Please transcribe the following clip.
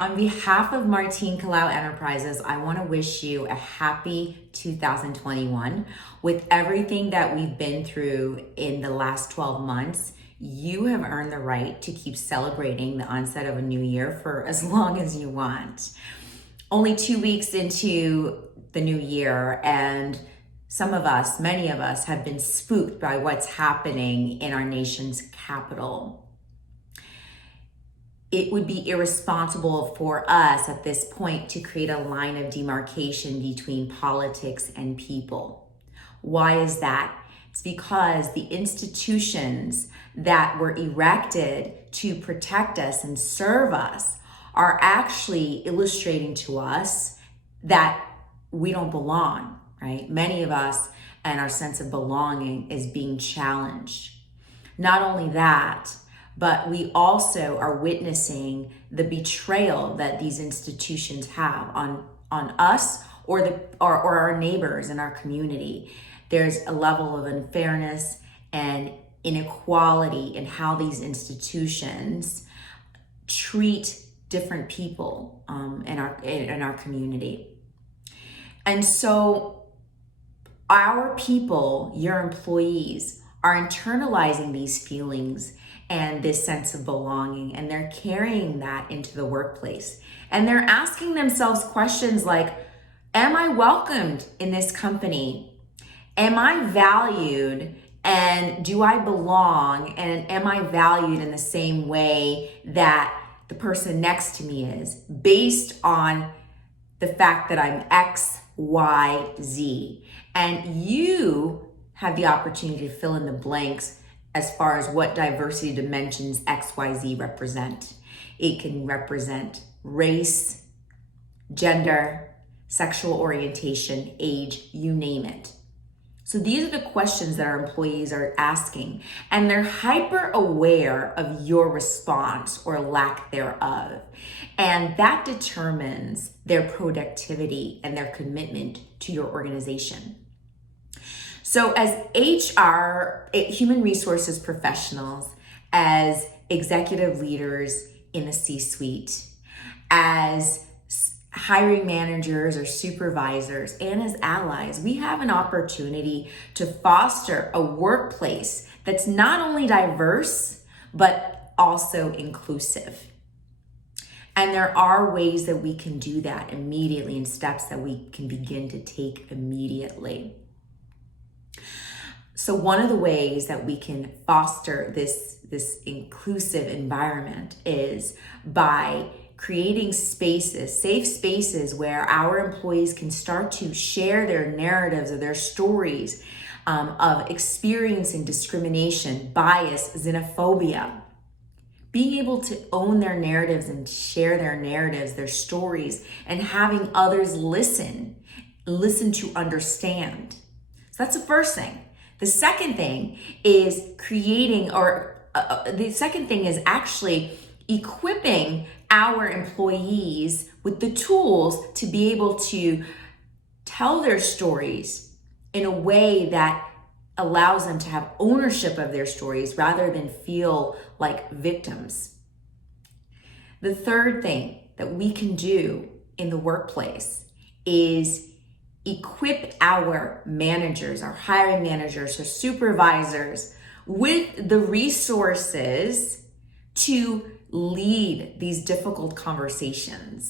on behalf of Martine Kalaw Enterprises, I want to wish you a happy 2021. With everything that we've been through in the last 12 months, you have earned the right to keep celebrating the onset of a new year for as long as you want. Only 2 weeks into the new year, and some of us, many of us, have been spooked by what's happening in our nation's capital. It would be irresponsible for us at this point to create a line of demarcation between politics and people. Why is that? It's because the institutions that were erected to protect us and serve us are actually illustrating to us that we don't belong, right? Many of us and our sense of belonging is being challenged. Not only that, but we also are witnessing the betrayal that these institutions have on us or our neighbors in our community. There's a level of unfairness and inequality in how these institutions treat different people in our community. And so our people, your employees, are internalizing these feelings and this sense of belonging, and they're carrying that into the workplace. And they're asking themselves questions like, am I welcomed in this company? Am I valued? And do I belong? And am I valued in the same way that the person next to me is, based on the fact that I'm X, Y, Z? And you have the opportunity to fill in the blanks as far as what diversity dimensions XYZ represent. It can represent race, gender, sexual orientation, age, you name it. So these are the questions that our employees are asking, and they're hyper aware of your response or lack thereof. And that determines their productivity and their commitment to your organization. So as HR, human resources professionals, as executive leaders in the C-suite, as hiring managers or supervisors, and as allies, we have an opportunity to foster a workplace that's not only diverse, but also inclusive. And there are ways that we can do that immediately and steps that we can begin to take immediately. So one of the ways that we can foster this inclusive environment is by creating spaces, safe spaces, where our employees can start to share their narratives or their stories of experiencing discrimination, bias, xenophobia. Being able to own their narratives and share their narratives, their stories, and having others listen to understand. So that's the first thing. The second thing is actually equipping our employees with the tools to be able to tell their stories in a way that allows them to have ownership of their stories rather than feel like victims. The third thing that we can do in the workplace is equip our managers, our hiring managers, our supervisors with the resources to lead these difficult conversations.